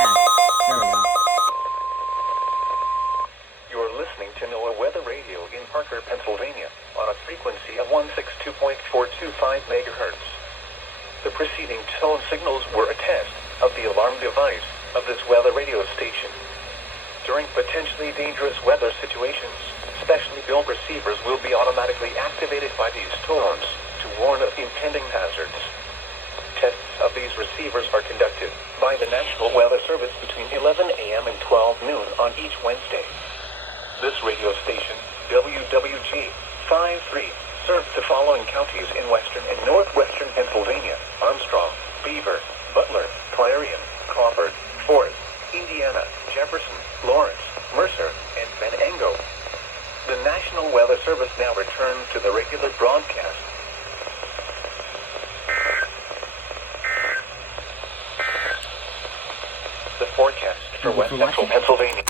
There we go. You're listening to NOAA Weather Radio in Parker, Pennsylvania, on a frequency of 162.425 megahertz. The preceding tone signals were a test of the alarm device of this weather radio station. During potentially dangerous weather situations, specially built receivers will be automatically activated by these tones to warn of impending hazards. Tests of these receivers are conducted by the National Weather Service between 11 a.m. and 12 noon on each Wednesday. This radio station, WWG 53, serves the following counties in western and northwestern Pennsylvania: Armstrong, Beaver, Butler, Clarion, Crawford, Forest, Indiana, Jefferson, Lawrence, Mercer, and Venango. The National Weather Service now returns to the regular broadcast. The forecast for West Central Pennsylvania.